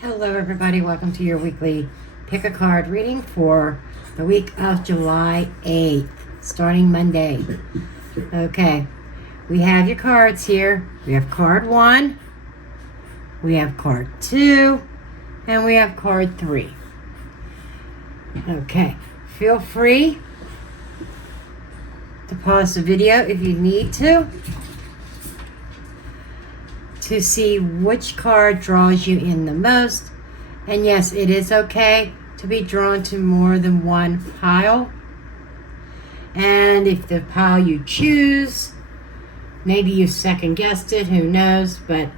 Hello everybody, welcome to your weekly pick a card reading for the week of July 8th, starting Monday. Okay, we have your cards here. We have card 1, we have card 2, and we have card 3. Okay, feel free to pause the video if you need to see which card draws you in the most. And yes, it is okay to be drawn to more than one pile. And if the pile you choose, maybe you second guessed it, who knows, but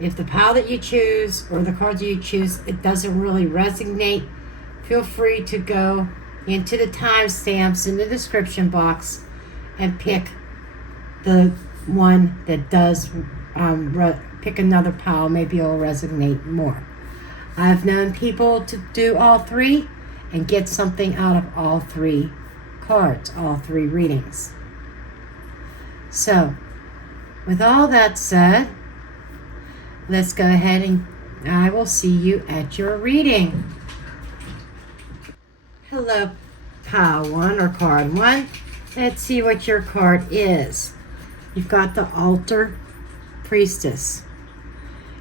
if the pile that you choose or the cards you choose, it doesn't really resonate, feel free to go into the timestamps in the description box and pick the one that does pick another pile. Maybe it'll resonate more. I've known people to do all three and get something out of all three cards, all three readings. So, with all that said, let's go ahead and I will see you at your reading. Hello, pile 1 or card 1. Let's see what your card is. You've got the Altar Priestess.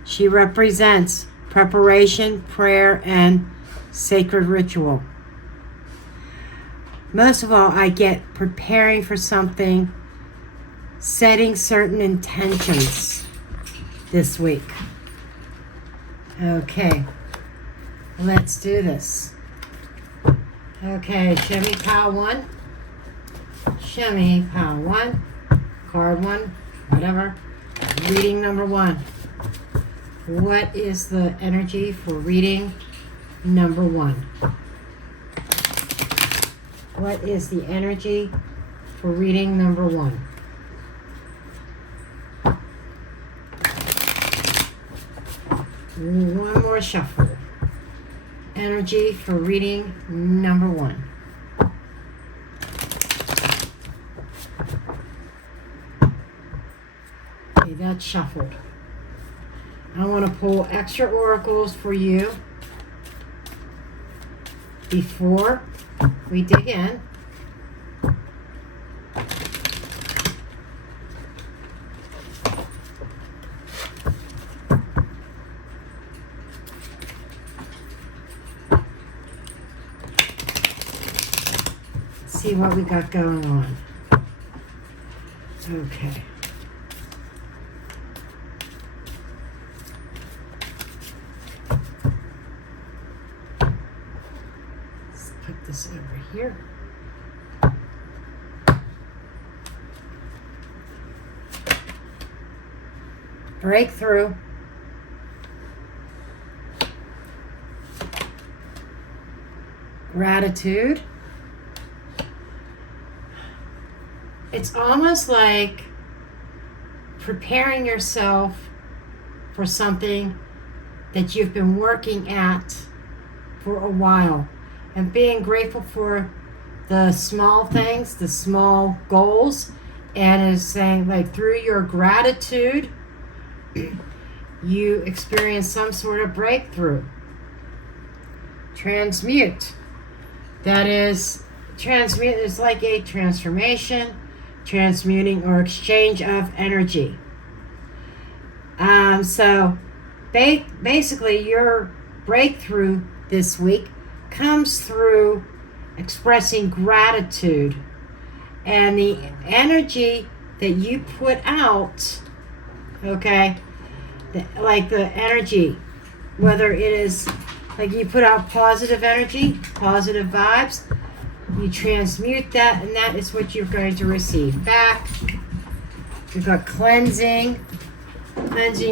She represents preparation, prayer, and sacred ritual. Most of all, I get preparing for something, setting certain intentions this week. Okay, let's do this. Okay, show me pile 1. Show me pile 1, card 1, whatever. Reading number 1. What is the energy for reading number 1? What is the energy for reading number 1? One more shuffle. Energy for reading number 1. Okay, that's shuffled. I want to pull extra oracles for you before we dig in. See what we got going on. Okay. Put this over here. Breakthrough. Gratitude. It's almost like preparing yourself for something that you've been working at for a while. And being grateful for the small things, the small goals, and is saying like through your gratitude, you experience some sort of breakthrough. Transmute. That is, transmute is like a transformation, transmuting or exchange of energy. So basically your breakthrough this week comes through expressing gratitude, and the energy that you put out, okay, like the energy, whether it is like you put out positive energy, positive vibes, you transmute that, and that is what you're going to receive back. You've got cleansing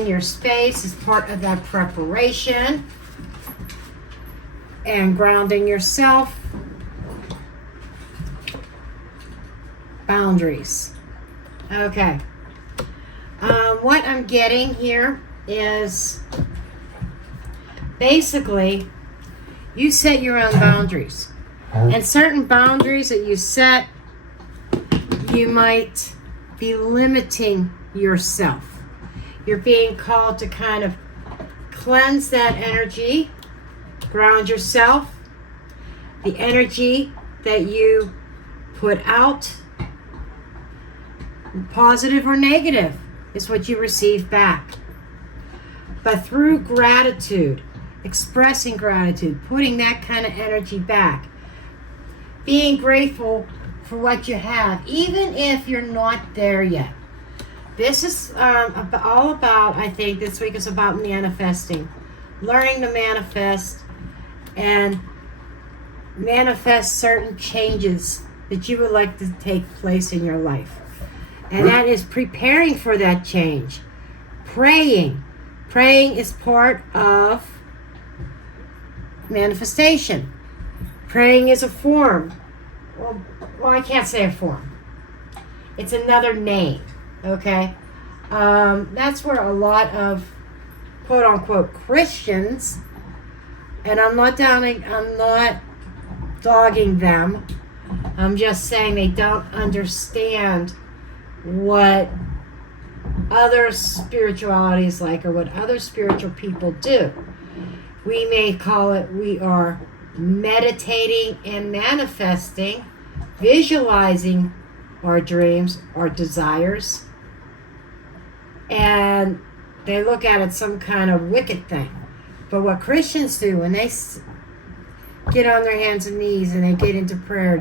your space is part of that preparation. And grounding yourself. Boundaries. Okay. What I'm getting here is basically you set your own boundaries. And certain boundaries that you set, you might be limiting yourself. You're being called to kind of cleanse that energy, ground yourself. The energy that you put out, positive or negative, is what you receive back. But through gratitude, expressing gratitude, putting that kind of energy back, being grateful for what you have, even if you're not there yet. This is all about, I think this week is about manifesting, learning to manifest and manifest certain changes that you would like to take place in your life. And that is preparing for that change. Praying. Praying is part of manifestation. Praying is a form. Well, I can't say a form. It's another name, okay? That's where a lot of quote-unquote Christians, and I'm not dogging them. I'm just saying they don't understand what other spirituality is like, or what other spiritual people do. We may call it, we are meditating and manifesting, visualizing our dreams, our desires, and they look at it some kind of wicked thing. But what Christians do when they get on their hands and knees and they get into prayer,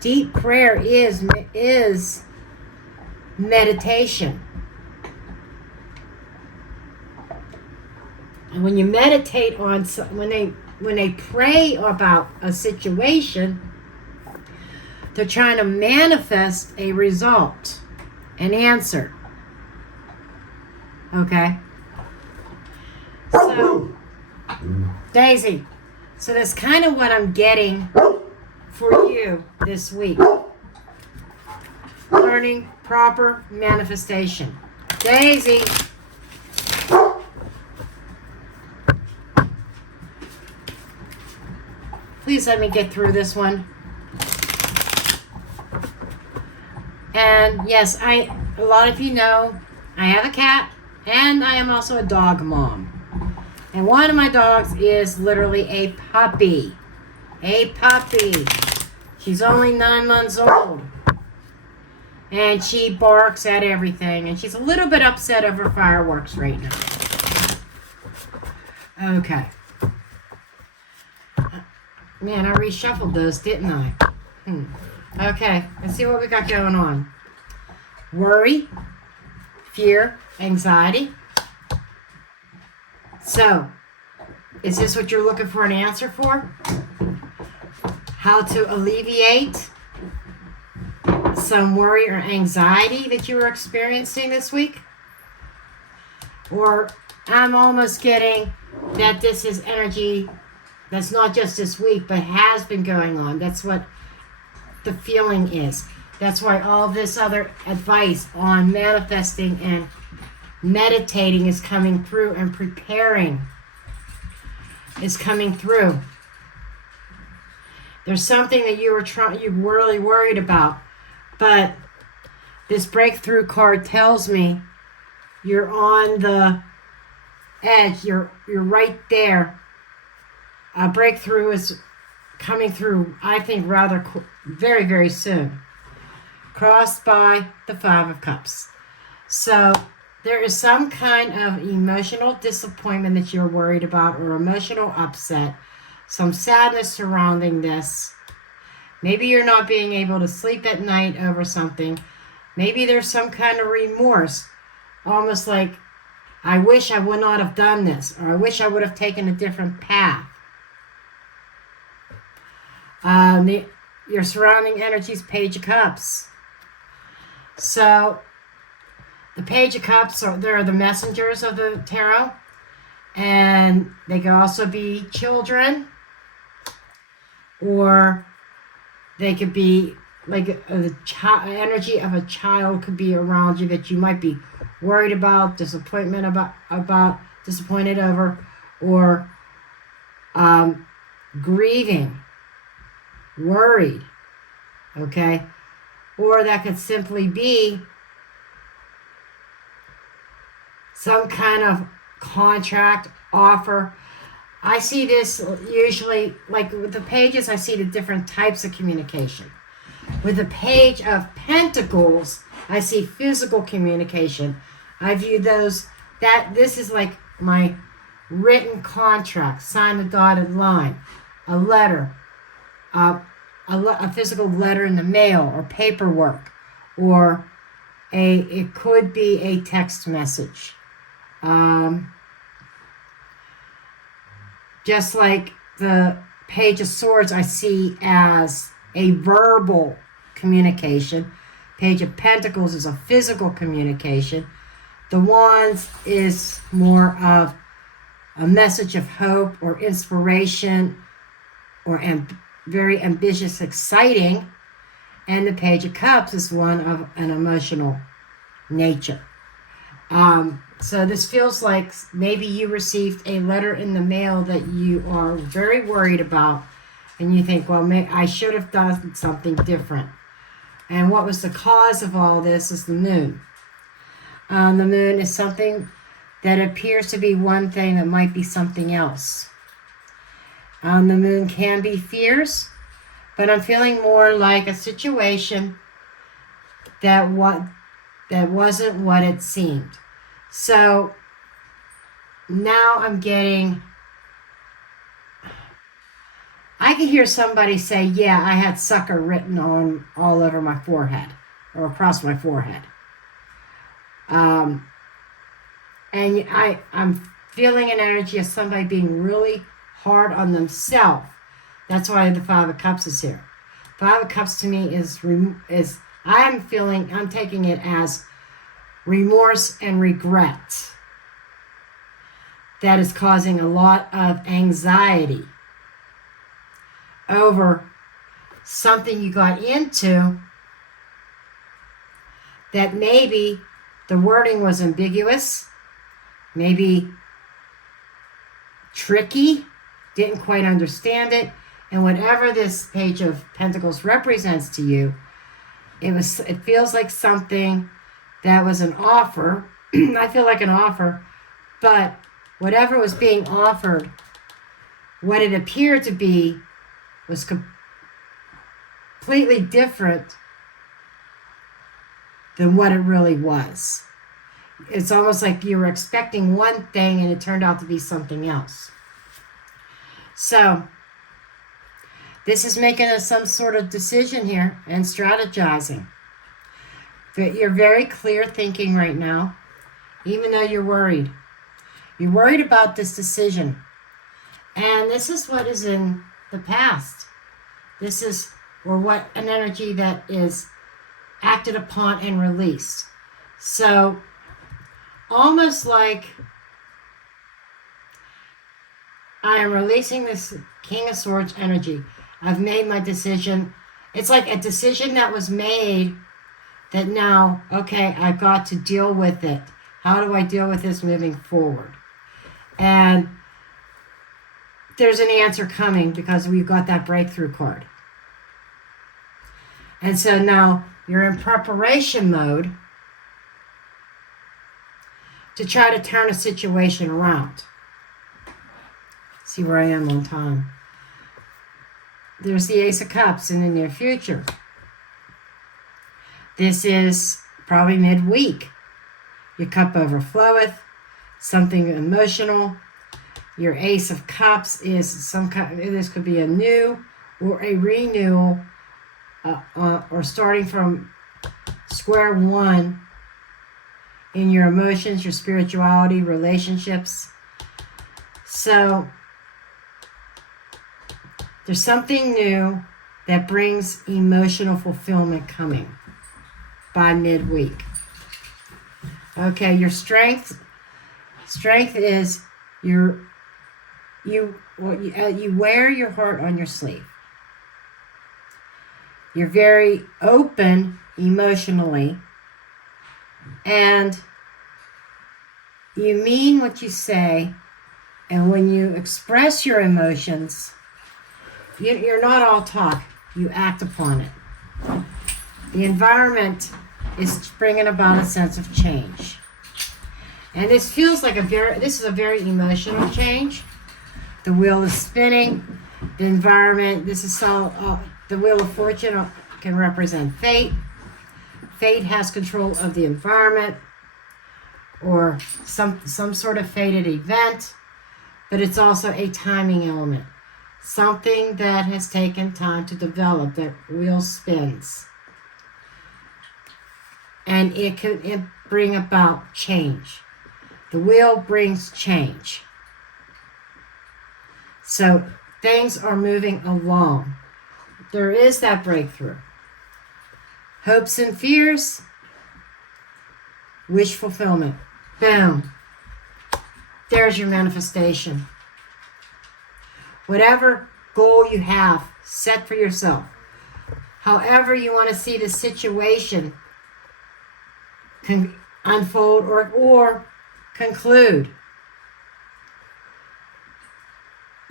deep prayer is meditation. And when you meditate on, when they pray about a situation, they're trying to manifest a result, an answer. Okay? So, Daisy, so that's kind of what I'm getting for you this week. Learning proper manifestation. Daisy. Please let me get through this one. And yes, a lot of you know I have a cat and I am also a dog mom. And one of my dogs is literally a puppy. A puppy. She's only 9 months old. And she barks at everything. And she's a little bit upset over fireworks right now. Okay. Man, I reshuffled those, didn't I? Okay, let's see what we got going on. Worry, fear, anxiety. So, is this what you're looking for an answer for? How to alleviate some worry or anxiety that you were experiencing this week? Or I'm almost getting that this is energy that's not just this week, but has been going on. That's what the feeling is. That's why all this other advice on manifesting and meditating is coming through, and preparing is coming through. There's something that you're really worried about, but this breakthrough card tells me you're on the edge. You're right there. A breakthrough is coming through, I think, rather very, very soon. Crossed by the 5 of Cups. So there is some kind of emotional disappointment that you're worried about, or emotional upset, some sadness surrounding this. Maybe you're not being able to sleep at night over something. Maybe there's some kind of remorse, almost like, I wish I would not have done this, or I wish I would have taken a different path. Your surrounding energies, Page of Cups. So, the Page of Cups, they're the messengers of the tarot. And they can also be children. Or they could be like the energy of a child could be around you that you might be worried about, disappointed over, or grieving, worried, okay? Or that could simply be some kind of contract, offer. I see this usually, like with the pages, I see the different types of communication. With the Page of Pentacles, I see physical communication. I view those, that this is like my written contract, sign the dotted line, a letter, a physical letter in the mail or paperwork, or it could be a text message. Just like the Page of Swords, I see as a verbal communication. Page of Pentacles is a physical communication. The Wands is more of a message of hope or inspiration or very ambitious, exciting. And the Page of Cups is one of an emotional nature. So this feels like maybe you received a letter in the mail that you are very worried about, and you think, well, I should have done something different. And what was the cause of all this is the moon. The moon is something that appears to be one thing that might be something else. The moon can be fears, but I'm feeling more like a situation that wasn't what it seemed. So now I'm getting, I can hear somebody say, yeah, I had sucker written on all over my forehead or across my forehead. And I'm feeling an energy of somebody being really hard on themselves. That's why the Five of Cups is here. Five of Cups to me is I'm taking it as remorse and regret that is causing a lot of anxiety over something you got into that maybe the wording was ambiguous, maybe tricky, didn't quite understand it, and whatever this Page of Pentacles represents to you, it feels like something that was an offer. I feel like an offer, but whatever was being offered, what it appeared to be was completely different than what it really was. It's almost like you were expecting one thing and it turned out to be something else. So this is making some sort of decision here and strategizing. You're very clear thinking right now, even though you're worried. You're worried about this decision. And this is what is in the past. This is what an energy that is acted upon and released. So almost like I am releasing this King of Swords energy. I've made my decision. It's like a decision that was made that now, okay, I've got to deal with it. How do I deal with this moving forward? And there's an answer coming because we've got that breakthrough card. And so now you're in preparation mode to try to turn a situation around. See where I am on time. There's the Ace of Cups in the near future. This is probably midweek. Your cup overfloweth, something emotional. Your Ace of Cups is some kind. This could be a new or a renewal, or starting from square one in your emotions, your spirituality, relationships. So there's something new that brings emotional fulfillment coming by midweek. Okay, your strength is you wear your heart on your sleeve. You're very open emotionally, and you mean what you say, and when you express your emotions, you're not all talk, you act upon it. The environment is bringing about a sense of change. And this feels like this is a very emotional change. The wheel is spinning. The environment, this is the Wheel of Fortune can represent fate. Fate has control of the environment or some sort of fated event, but it's also a timing element. Something that has taken time to develop, that wheel spins. And it can bring about change. The wheel brings change. So things are moving along. There is that breakthrough. Hopes and fears, wish fulfillment. Boom. There's your manifestation. Whatever goal you have set for yourself, however you want to see the situation unfold or conclude,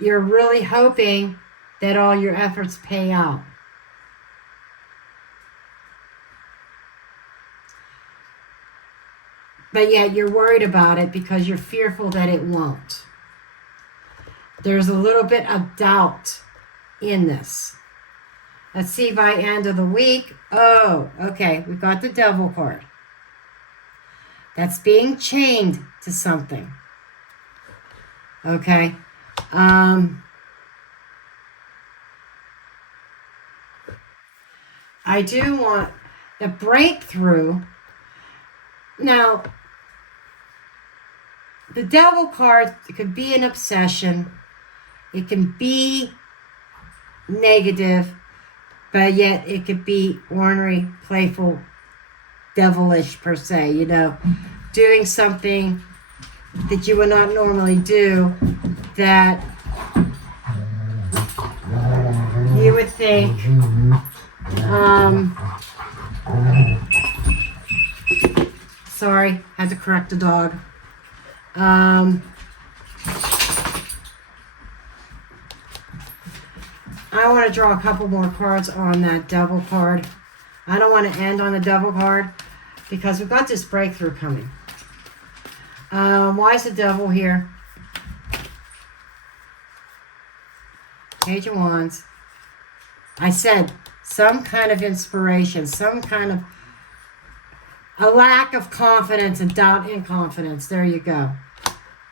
you're really hoping that all your efforts pay out. But yet you're worried about it because you're fearful that it won't. There's a little bit of doubt in this. Let's see by end of the week. Oh, okay, we've got the Devil card. That's being chained to something. Okay. I do want the breakthrough. Now, the Devil card, it could be an obsession. It can be negative, but yet it could be ornery, playful, devilish per se, you know, doing something that you would not normally do that you would think sorry, had to correct the dog. I want to draw a couple more cards on that Devil card. I don't want to end on the Devil card because we've got this breakthrough coming. Why is the Devil here? Page of Wands. I said some kind of inspiration, some kind of a lack of confidence and doubt in confidence. There you go.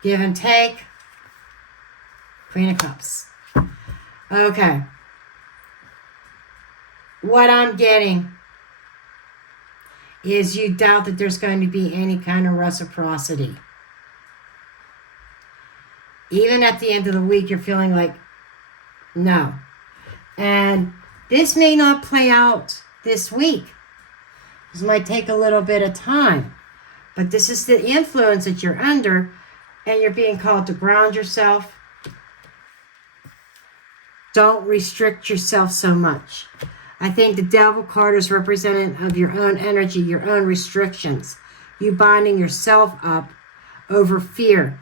Give and take. Queen of Cups. Okay. What I'm getting is you doubt that there's going to be any kind of reciprocity. Even at the end of the week, you're feeling like, no. And this may not play out this week. This might take a little bit of time. But this is the influence that you're under, and you're being called to ground yourself. Don't restrict yourself so much. I think the Devil card is representative of your own energy, your own restrictions. You binding yourself up over fear.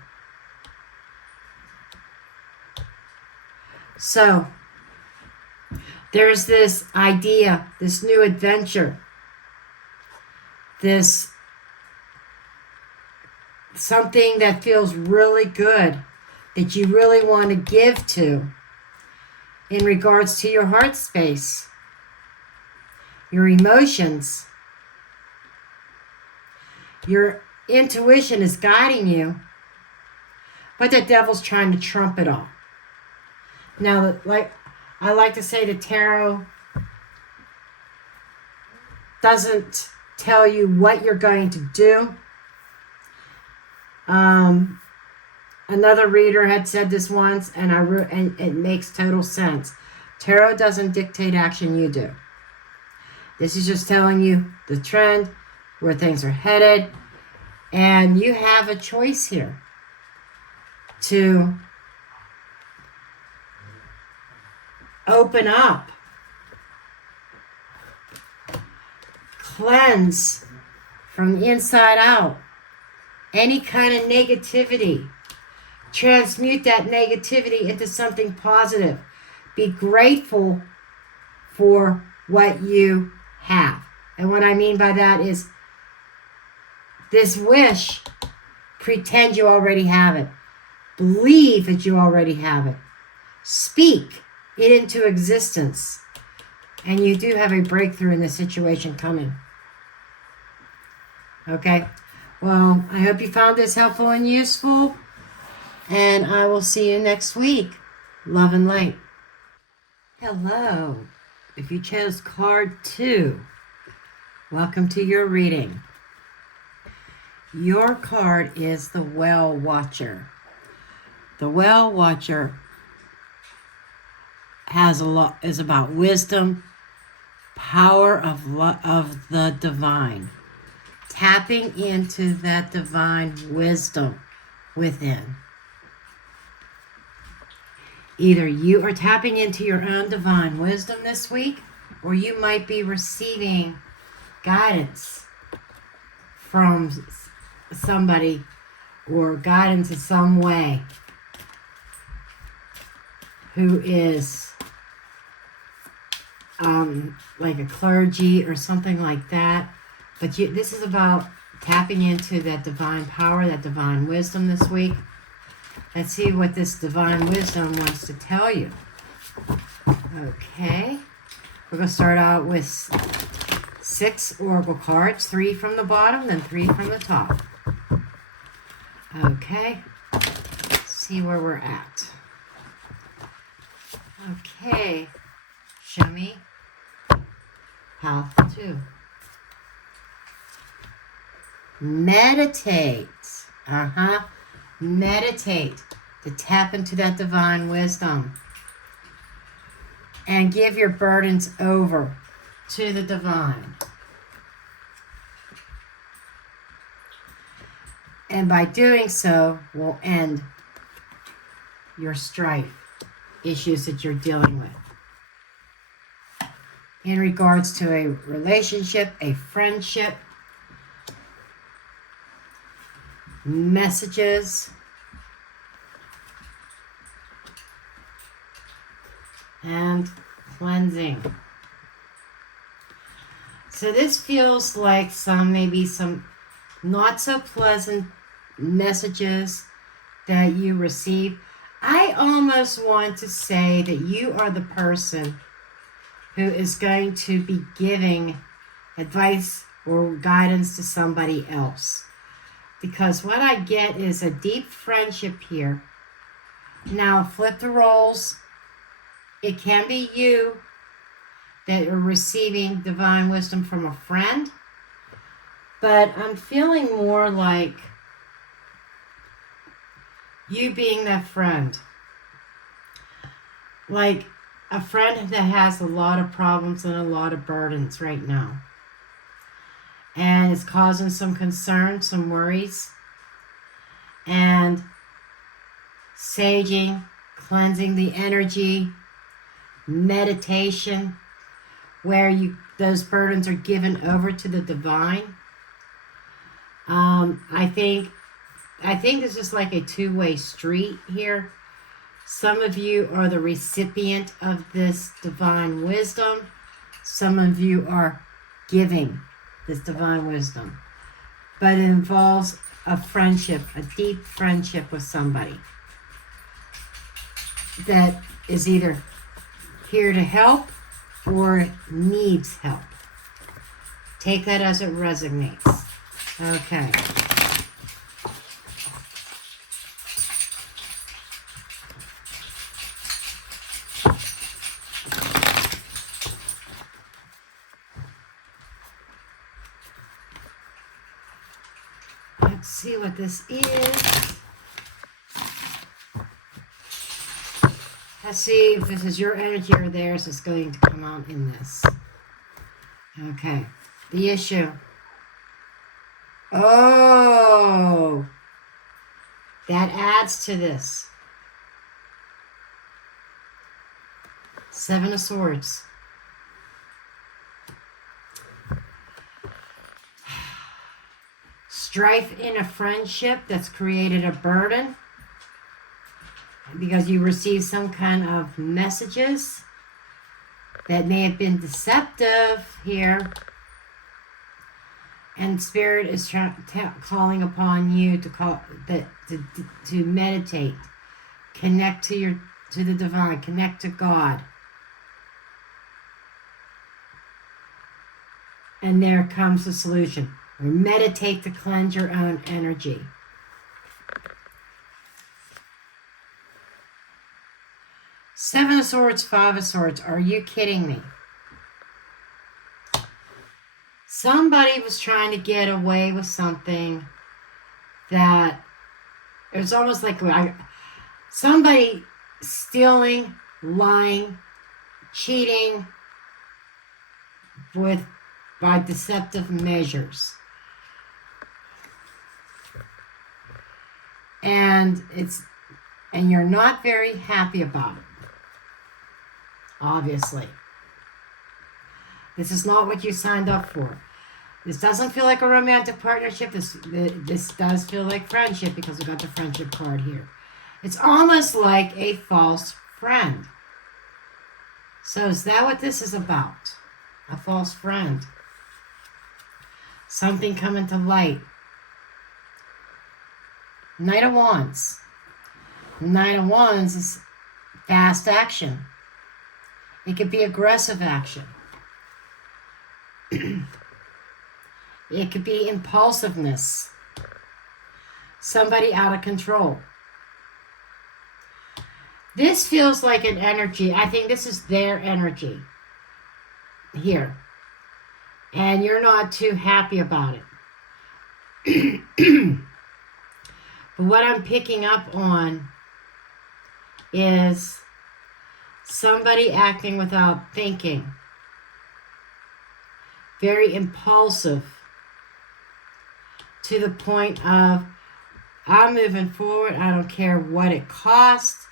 So, there's this idea, this new adventure, this something that feels really good, that you really want to give to in regards to your heart space, your emotions. Your intuition is guiding you, but the Devil's trying to trump it all. Now, like I like to say, the tarot doesn't tell you what you're going to do. Another reader had said this once, and it makes total sense. Tarot doesn't dictate action, you do. This is just telling you the trend, where things are headed, and you have a choice here to open up, cleanse from the inside out any kind of negativity. Transmute that negativity into something positive. Be grateful for what you have. And what I mean by that is this wish pretend you already have it. Believe that you already have it. Speak it into existence. And you do have a breakthrough in this situation coming. Okay? Well, I hope you found this helpful and useful. And I will see you next week. Love and light. Hello. If you chose card 2, welcome to your reading. Your card is the Well Watcher. The Well Watcher is about wisdom, power of the divine, tapping into that divine wisdom within. Either you are tapping into your own divine wisdom this week, or you might be receiving guidance from somebody or guidance in some way who is like a clergy or something like that. But this is about tapping into that divine power, that divine wisdom this week. Let's see what this divine wisdom wants to tell you. Okay. We're going to start out with 6 oracle cards, 3 from the bottom, then 3 from the top. Okay. Let's see where we're at. Okay. Show me path 2. Meditate. Meditate to tap into that divine wisdom. And give your burdens over to the divine. And by doing so, will end your strife, issues that you're dealing with. In regards to a relationship, a friendship, messages, and cleansing. So this feels like maybe some not so pleasant messages that you receive. I almost want to say that you are the person who is going to be giving advice or guidance to somebody else. Because what I get is a deep friendship here. Now flip the roles. It can be you that are receiving divine wisdom from a friend. But I'm feeling more like you being that friend. Like a friend that has a lot of problems and a lot of burdens right now. And it's causing some concern, some worries. And saging, cleansing the energy, meditation, where those burdens are given over to the divine. I think this is like a two-way street here. Some of you are the recipient of this divine wisdom. Some of you are giving this divine wisdom. But it involves a friendship, a deep friendship with somebody that is either here to help or needs help. Take that as it resonates. Okay. Let's see what this is. Let's see if this is your energy or theirs is going to come out in this. Okay. The issue. Oh. That adds to this. 7 of Swords. Strife in a friendship that's created a burden because you received some kind of messages that may have been deceptive here. And Spirit is calling upon you to meditate, connect to the divine, connect to God. And there comes the solution. Meditate to cleanse your own energy. Seven of Swords, Five of Swords. Are you kidding me? Somebody was trying to get away with something that it was almost like somebody stealing, lying, cheating by deceptive measures. And you're not very happy about it. Obviously. This is not what you signed up for. This doesn't feel like a romantic partnership. This does feel like friendship because we got the friendship card here. It's almost like a false friend. So is that what this is about? A false friend. Something coming to light. Knight of Wands. Knight of Wands is fast action. It could be aggressive action. It could be impulsiveness. Somebody out of control. This feels like an energy. I think this is their energy here. And you're not too happy about it. But what I'm picking up on is somebody acting without thinking. Very impulsive. To the point of, I'm moving forward. I don't care what it costs.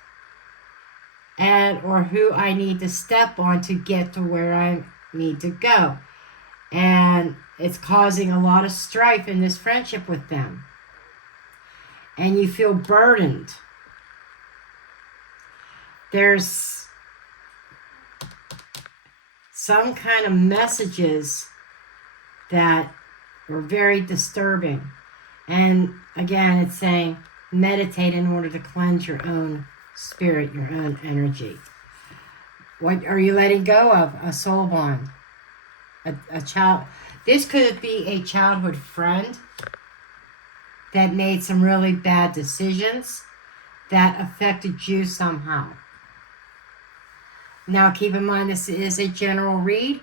Or who I need to step on to get to where I need to go. And it's causing a lot of strife in this friendship with them. And you feel burdened. There's some kind of messages that were very disturbing. And again, it's saying meditate in order to cleanse your own spirit, your own energy. What are you letting go of? A soul bond. A child. This could be a childhood friend that made some really bad decisions that affected you somehow. Now keep in mind this is a general read.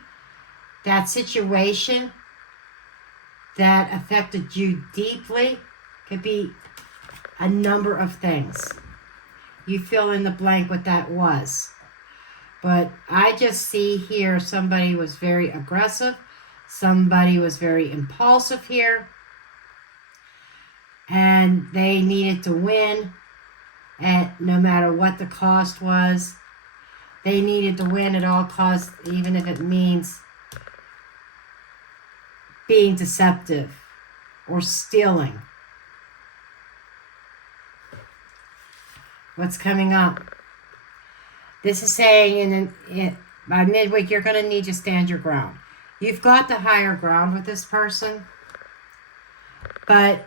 That situation that affected you deeply could be a number of things. You fill in the blank what that was. But I just see here somebody was very aggressive. Somebody was very impulsive here. And they needed to win at no matter what the cost was. They needed to win at all costs, even if it means being deceptive or stealing. What's coming up? This is saying by midweek, you're going to need to stand your ground. You've got the higher ground with this person, but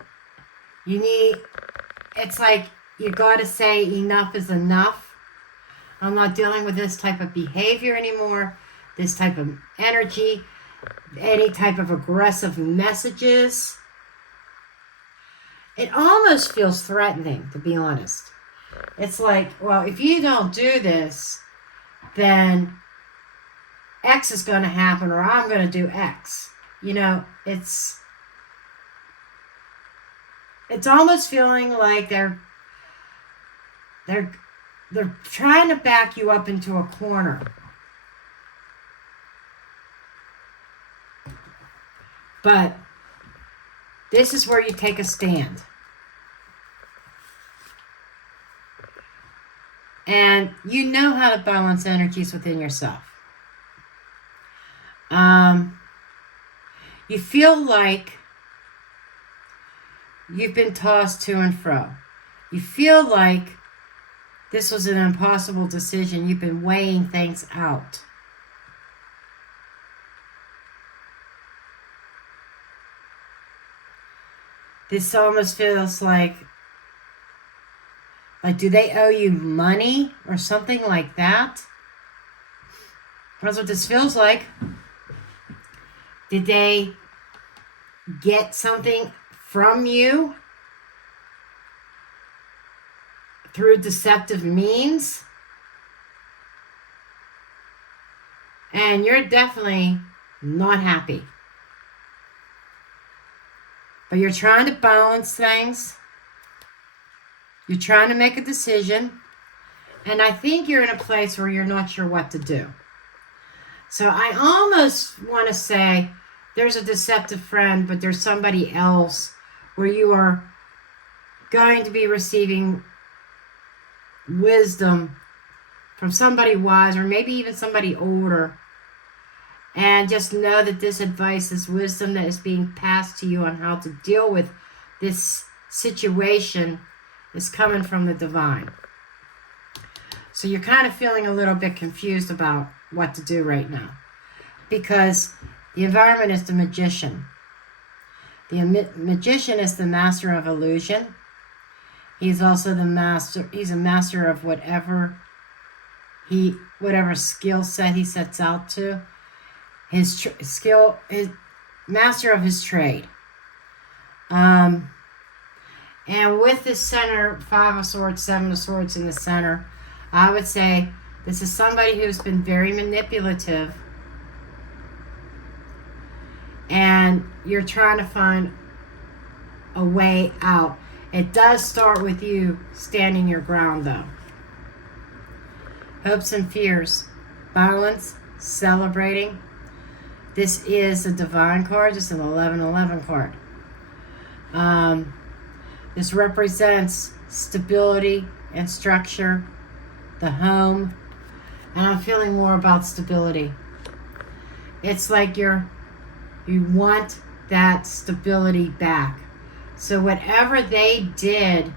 it's like you got to say enough is enough. I'm not dealing with this type of behavior anymore, this type of energy, any type of aggressive messages. It almost feels threatening, to be honest. It's like, well, if you don't do this, then X is going to happen, or I'm going to do X. You know, it's almost feeling like they're trying to back you up into a corner. But this is where you take a stand. And you know how to balance energies within yourself. You feel like you've been tossed to and fro. You feel like this was an impossible decision. You've been weighing things out. This almost feels like do they owe you money or something like that? That's what this feels like. Did they get something from you through deceptive means? And you're definitely not happy. But you're trying to balance things. You're trying to make a decision. And I think you're in a place where you're not sure what to do. So I almost want to say there's a deceptive friend, but there's somebody else where you are going to be receiving wisdom from somebody wise, or maybe even somebody older. And just know that this advice, this wisdom that is being passed to you on how to deal with this situation is coming from the divine. So you're kind of feeling a little bit confused about what to do right now. Because the environment is the magician. The magician is the master of illusion. He's also the master, he's a master of whatever skill set he sets out to. His master of his trade. And with the center, 5 of Swords, 7 of Swords in the center, I would say this is somebody who's been very manipulative. And you're trying to find a way out. It does start with you standing your ground, though. Hopes and fears. Balance. Celebrating. This is a divine card. This is an 11-11 card. This represents stability and structure. The home. And I'm feeling more about stability. It's like you want that stability back. So whatever they did,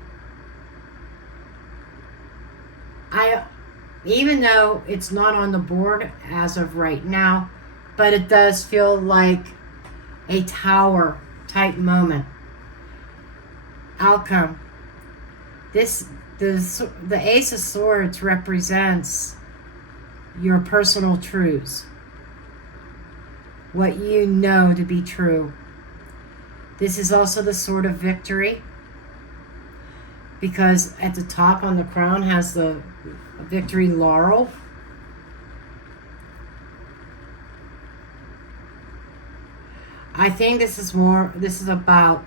even though it's not on the board as of right now, but it does feel like a tower type moment. Outcome. The Ace of Swords represents your personal truths. What you know to be true. This is also the Sword of Victory, because at the top on the crown has the victory laurel. I think this is about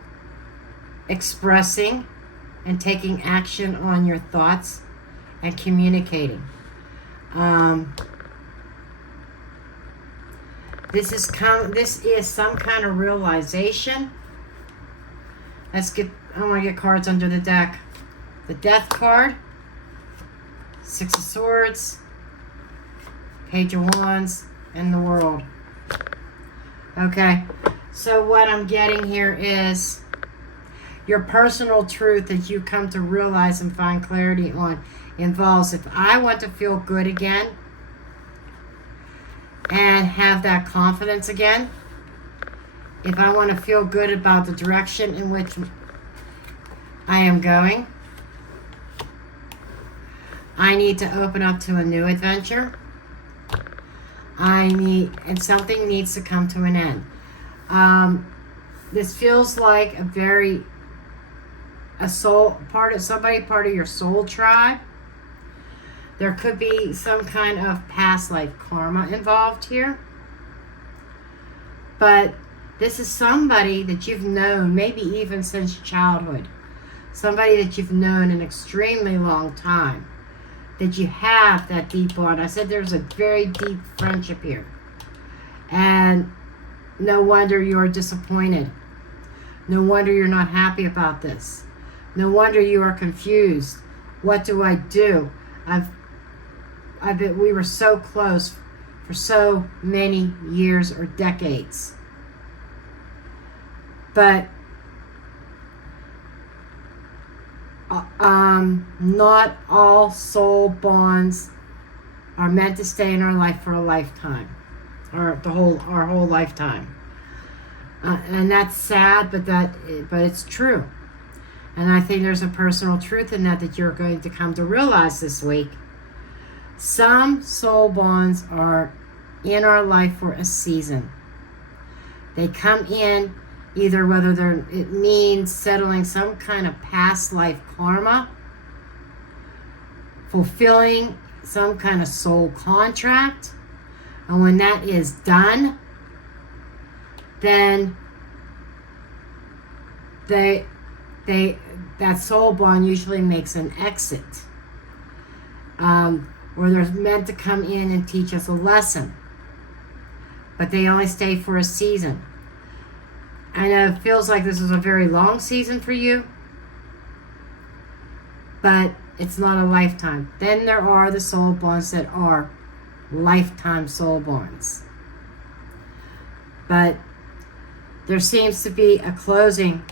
expressing and taking action on your thoughts and communicating. This is some kind of realization. I want to get cards under the deck. The Death card, 6 of Swords, Page of Wands, and the World. Okay, so what I'm getting here is your personal truth that you come to realize and find clarity on involves, if I want to feel good again and have that confidence again, if I want to feel good about the direction in which I am going, I need to open up to a new adventure. And something needs to come to an end. This feels like part of your soul tribe. There could be some kind of past life karma involved here. But this is somebody that you've known, maybe even since childhood. Somebody that you've known an extremely long time. That you have that deep bond. I said there's a very deep friendship here. And no wonder you're disappointed. No wonder you're not happy about this. No wonder you are confused. What do I do? We were so close for so many years or decades. But not all soul bonds are meant to stay in our life for a lifetime, or our whole lifetime. And that's sad, but it's true. And I think there's a personal truth in that you're going to come to realize this week. Some soul bonds are in our life for a season. They come in either whether it means settling some kind of past life karma, fulfilling some kind of soul contract, and when that is done, then that soul bond usually makes an exit, or they're meant to come in and teach us a lesson, but they only stay for a season. I know it feels like this is a very long season for you, but it's not a lifetime. Then there are the soul bonds that are lifetime soul bonds. But there seems to be a closing.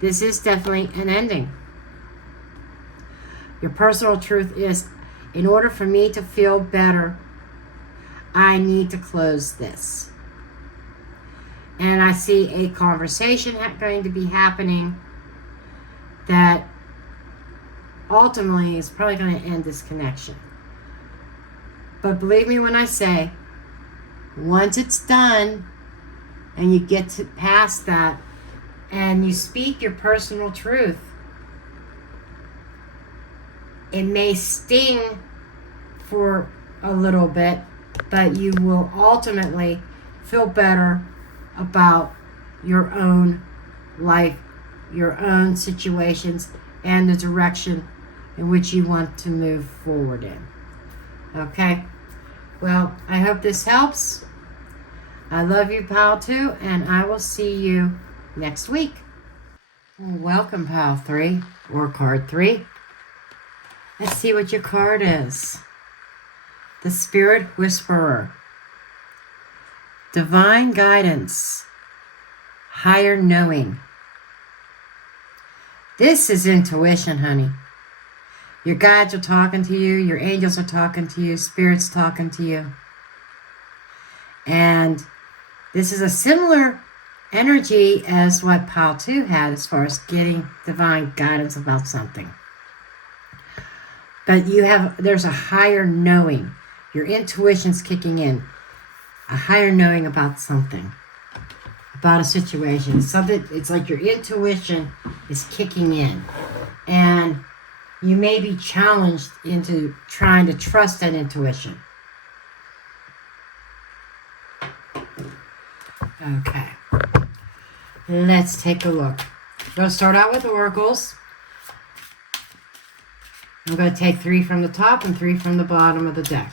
This is definitely an ending. Your personal truth is, in order for me to feel better, I need to close this. And I see a conversation going to be happening that ultimately is probably going to end this connection. But believe me when I say, once it's done and you get to past that and you speak your personal truth, it may sting for a little bit, but you will ultimately feel better about your own life, your own situations, and the direction in which you want to move forward in. Okay? Well, I hope this helps. I love you, Pile 2, and I will see you next week. Welcome, Pile 3, or Card 3. Let's see what your card is. The Spirit Whisperer. Divine guidance. Higher knowing. This is intuition, honey. Your guides are talking to you. Your angels are talking to you. Spirit's talking to you. And this is a similar energy as what Pile 2 had as far as getting divine guidance about something. But there's a higher knowing. Your intuition's kicking in. A higher knowing about something. About a situation. It's like your intuition is kicking in. And you may be challenged into trying to trust that intuition. Okay. Let's take a look. I'm going to start out with oracles. I'm going to take 3 from the top and 3 from the bottom of the deck.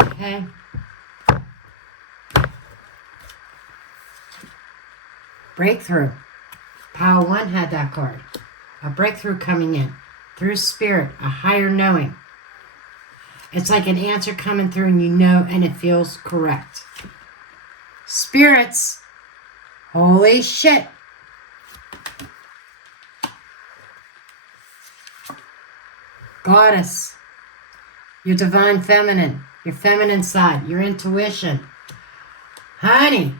Okay. Breakthrough. Pile 1 had that card. A breakthrough coming in. Through spirit. A higher knowing. It's like an answer coming through and you know and it feels correct. Spirits. Holy shit. Goddess. Your divine feminine. Your feminine side. Your intuition. Honey.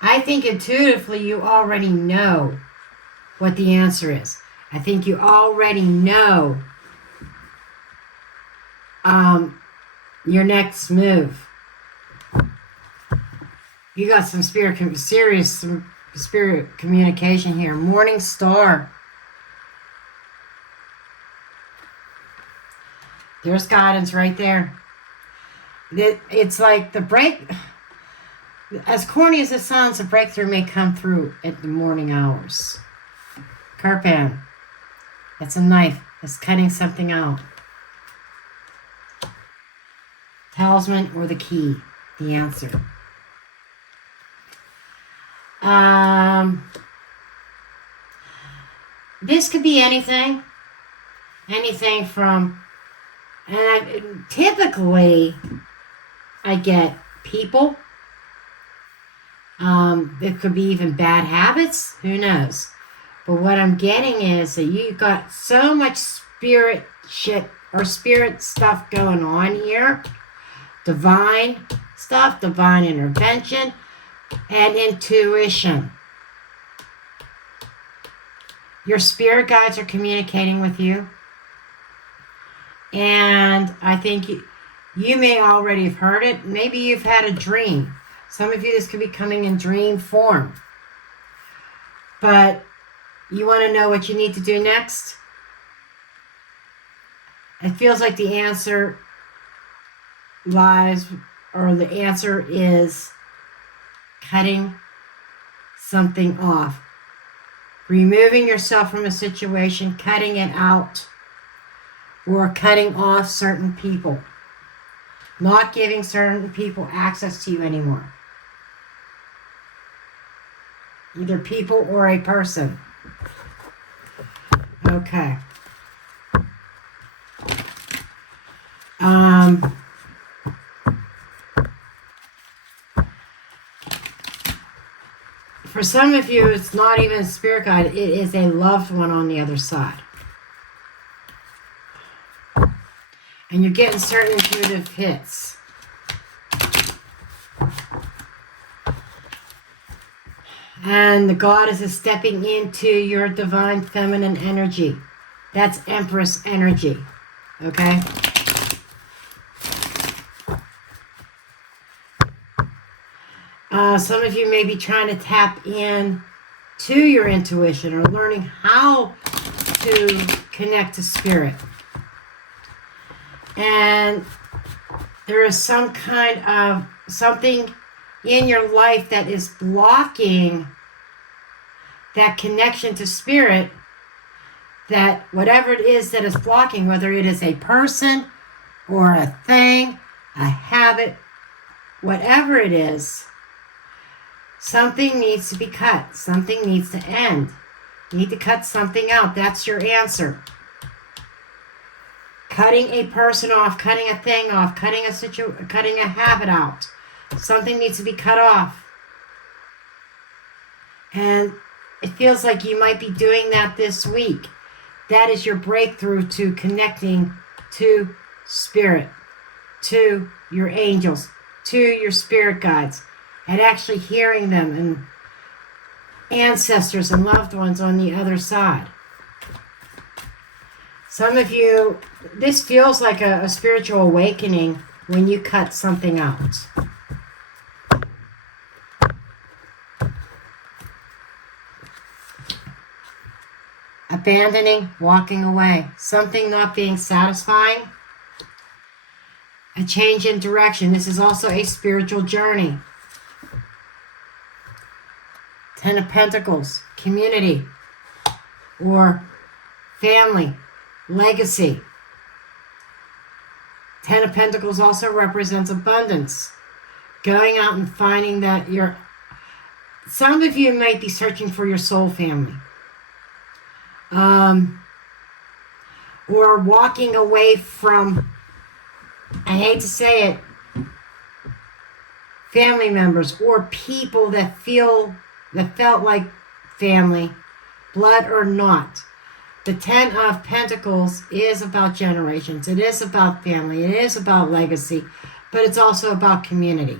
I think intuitively you already know what the answer is. I think you already know your next move. You got some serious spirit communication here. Morning star. There's guidance right there. It's like the break. As corny as it sounds, a breakthrough may come through at the morning hours. Carpan. That's a knife. It's cutting something out. Talisman or the key. The answer. This could be anything. Anything from... And typically, I get people. It could be even bad habits. Who knows? But what I'm getting is that you got so much spirit shit or spirit stuff going on here. Divine stuff, divine intervention, and intuition. Your spirit guides are communicating with you. And I think you may already have heard it. Maybe you've had a dream. Some of you, this could be coming in dream form. But you want to know what you need to do next? It feels like the answer lies, or the answer is cutting something off. Removing yourself from a situation, cutting it out, or cutting off certain people. Not giving certain people access to you anymore. Either people or a person. Okay. For some of you, it's not even a spirit guide. It is a loved one on the other side. And you're getting certain intuitive hits. And the goddess is stepping into your divine feminine energy. That's Empress energy. Okay? Some of you may be trying to tap in to your intuition or learning how to connect to spirit. And there is some kind of something in your life that is blocking that connection to spirit, that whatever it is that is blocking, whether it is a person or a thing, a habit, whatever it is, something needs to be cut. Something needs to end. You need to cut something out. That's your answer. Cutting a person off, cutting a thing off, cutting a habit out. Something needs to be cut off. And it feels like you might be doing that this week. That is your breakthrough to connecting to spirit, to your angels, to your spirit guides, and actually hearing them and ancestors and loved ones on the other side. Some of you, this feels like a spiritual awakening when you cut something out. Abandoning, walking away, something not being satisfying, a change in direction. This is also a spiritual journey. Ten of Pentacles, community, or family, legacy. Ten of Pentacles also represents abundance. Going out and finding that some of you might be searching for your soul family. Or walking away from, I hate to say it, family members or people that felt like family, blood or not. The Ten of Pentacles is about generations. It is about family. It is about legacy, but it's also about community.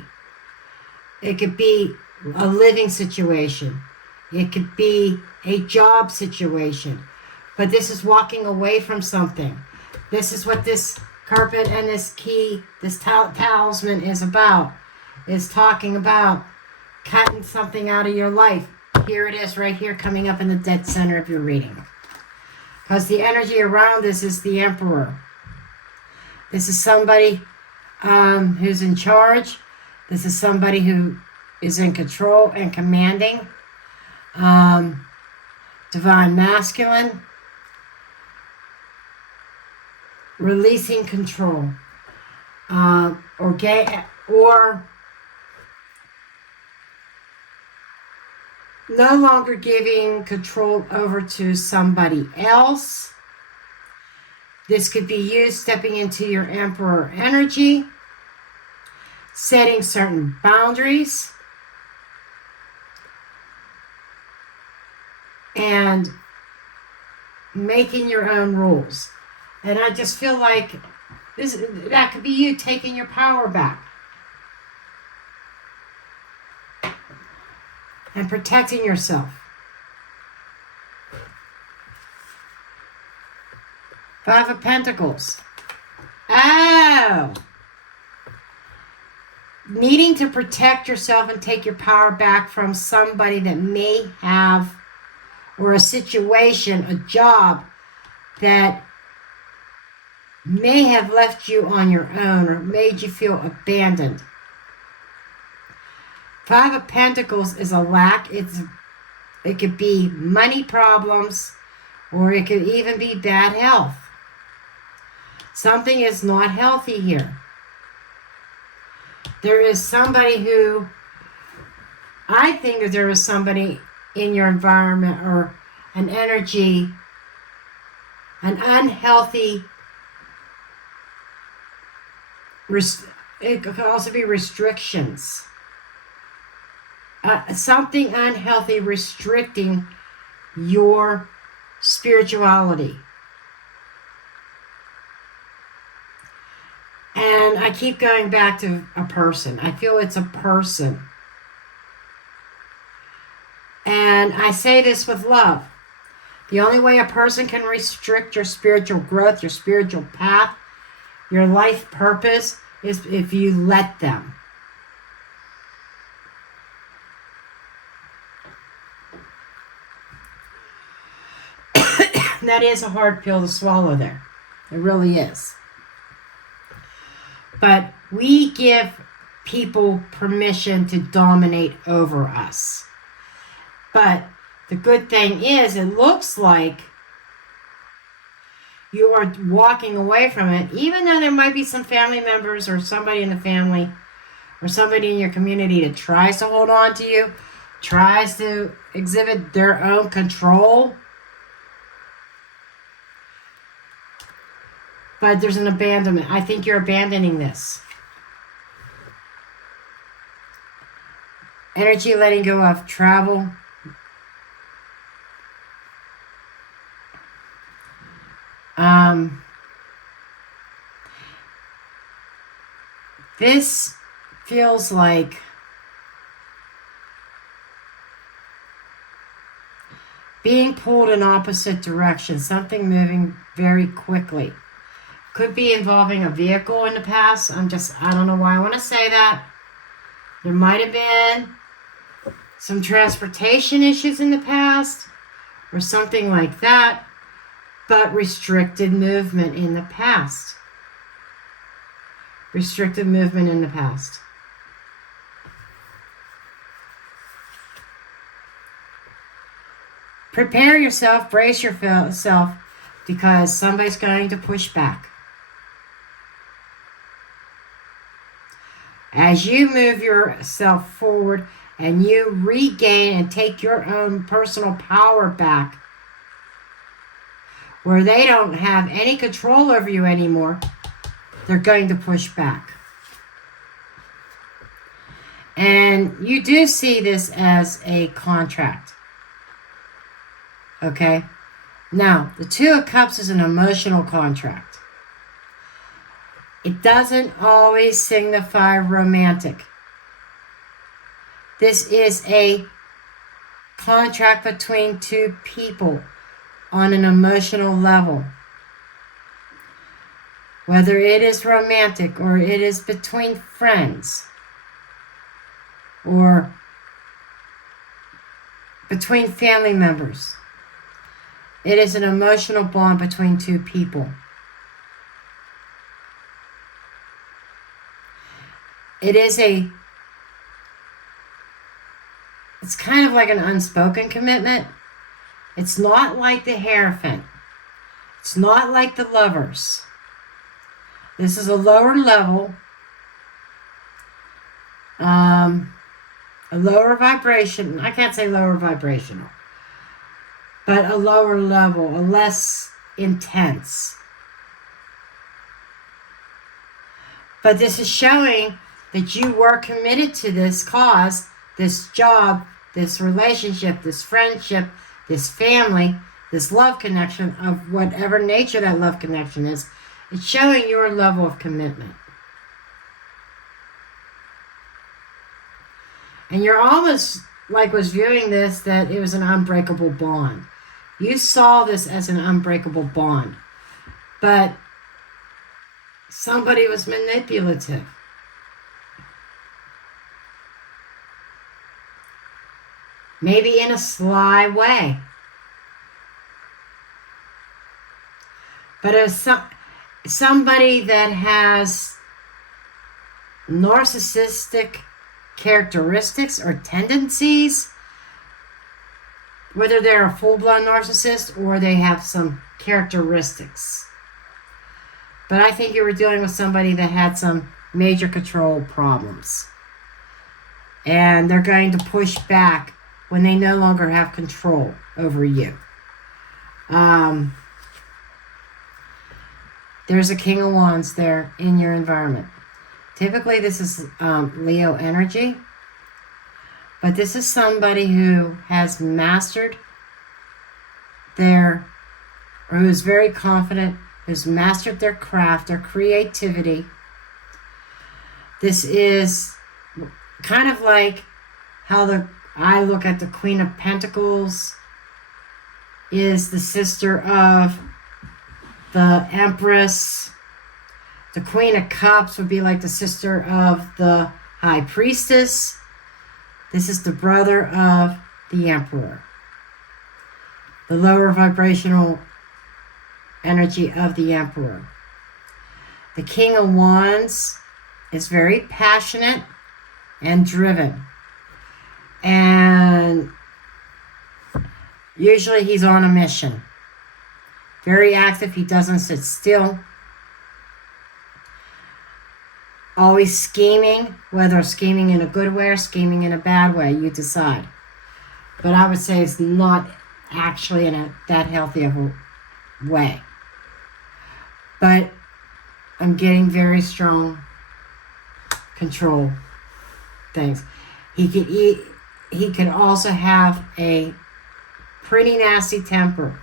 It could be a living situation. It could be a job situation. But this is walking away from something. This is what this carpet and this key, this talisman is about. Is talking about cutting something out of your life. Here it is right here coming up in the dead center of your reading. Because the energy around this is the Emperor. This is somebody who's in charge. This is somebody who is in control and commanding. Divine Masculine. Releasing control. Or no longer giving control over to somebody else. This could be you stepping into your Emperor energy, setting certain boundaries, and making your own rules. And I just feel like that could be you taking your power back. and protecting yourself. 5 of Pentacles. Oh! Needing to protect yourself and take your power back from somebody that may have, or a situation, a job that may have left you on your own or made you feel abandoned. 5 of Pentacles is a lack. It could be money problems, or it could even be bad health. Something is not healthy here. There is somebody who, I think that there is somebody in your environment or an energy, an unhealthy, it could also be restrictions. Something unhealthy restricting your spirituality. And I keep going back to a person. I feel it's a person. And I say this with love. The only way a person can restrict your spiritual growth, your spiritual path, your life purpose, is if you let them. That is a hard pill to swallow there. It really is. But we give people permission to dominate over us. But the good thing is, it looks like you are walking away from it, even though there might be some family members or somebody in the family or somebody in your community that tries to hold on to you, tries to exhibit their own control. But there's an abandonment. I think you're abandoning this. Energy letting go of travel. This feels like being pulled in opposite directions, something moving very quickly. Could be involving a vehicle in the past. I don't know why I want to say that. There might have been some transportation issues in the past or something like that, but restricted movement in the past. Restricted movement in the past. Prepare yourself, brace yourself, because somebody's going to push back. As you move yourself forward and you regain and take your own personal power back, where they don't have any control over you anymore, they're going to push back. And you do see this as a contract. Okay? Now, the Two of Cups is an emotional contract. It doesn't always signify romantic. This is a contract between two people on an emotional level. Whether it is romantic or it is between friends or between family members. It is an emotional bond between two people. It's kind of like an unspoken commitment. It's not like the Hierophant. It's not like the Lovers. This is a lower level, a lower vibration. I can't say lower vibrational, but a lower level, a less intense. But this is showing that you were committed to this cause, this job, this relationship, this friendship, this family, this love connection of whatever nature that love connection is. It's showing your level of commitment. And you're almost like was viewing this that it was an unbreakable bond. You saw this as an unbreakable bond. But somebody was manipulative. Maybe in a sly way. But as somebody that has narcissistic characteristics or tendencies, whether they're a full-blown narcissist or they have some characteristics. But I think you were dealing with somebody that had some major control problems. And they're going to push back when they no longer have control over you. There's a King of Wands there in your environment. Typically, this is Leo energy. But this is somebody who has mastered or who's very confident, who's mastered their craft, their creativity. This is kind of like how I look at the Queen of Pentacles is the sister of the Empress. The Queen of Cups would be like the sister of the High Priestess. This is the brother of the Emperor. The lower vibrational energy of the Emperor. The King of Wands is very passionate and driven. And usually he's on a mission. Very active. He doesn't sit still. Always scheming, whether scheming in a good way or scheming in a bad way, you decide. But I would say it's not actually in that healthy of a way. But I'm getting very strong control things. He could also have a pretty nasty temper.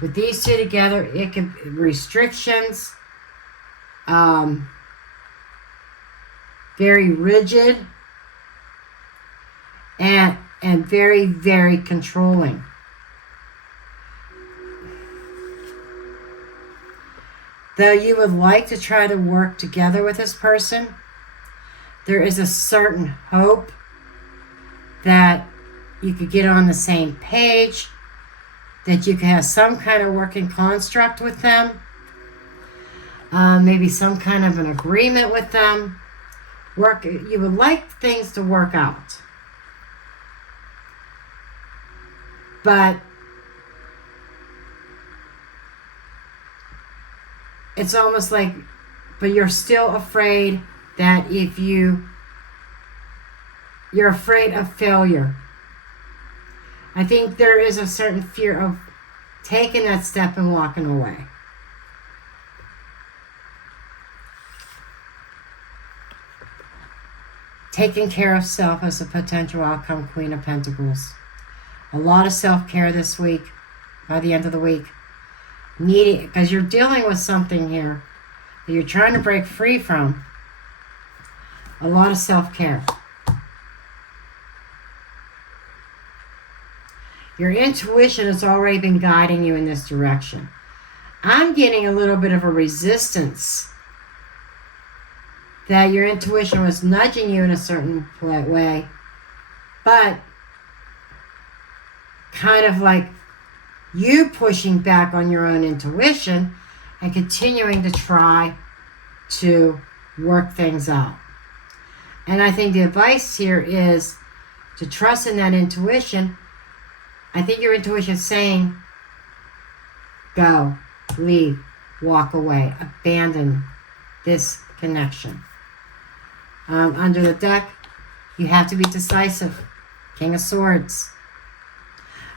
With these two together, it could restrictions, very rigid, and very, very controlling. Though you would like to try to work together with this person, there is a certain hope that you could get on the same page, that you could have some kind of working construct with them, maybe some kind of an agreement with them. You would like things to work out. But it's almost like, but you're still afraid that if you're afraid of failure. I think there is a certain fear of taking that step and walking away. Taking care of self as a potential outcome, Queen of Pentacles. A lot of self-care this week, by the end of the week. Because you're dealing with something here that you're trying to break free from. A lot of self-care. Your intuition has already been guiding you in this direction. I'm getting a little bit of a resistance that your intuition was nudging you in a certain way, but kind of like you pushing back on your own intuition and continuing to try to work things out. And I think the advice here is to trust in that intuition. I think your intuition is saying, go, leave, walk away, abandon this connection. Under the deck, you have to be decisive. King of Swords.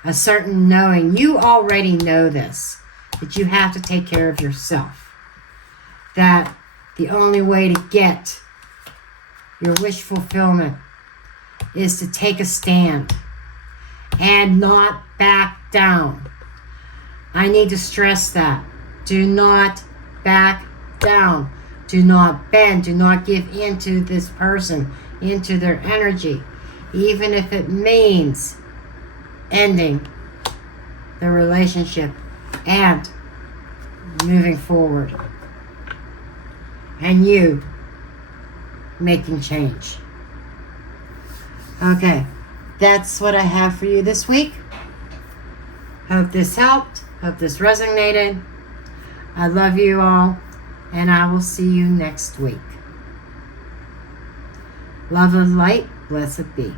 A certain knowing. You already know this, that you have to take care of yourself. That the only way to get your wish fulfillment is to take a stand and not back down. I need to stress that. Do not back down. Do not bend. Do not give in to this person, into their energy. even if it means ending the relationship and moving forward. And you making change. Okay, that's what I have for you this week. Hope this helped. Hope this resonated. I love you all, and I will see you next week. Love and light, blessed be.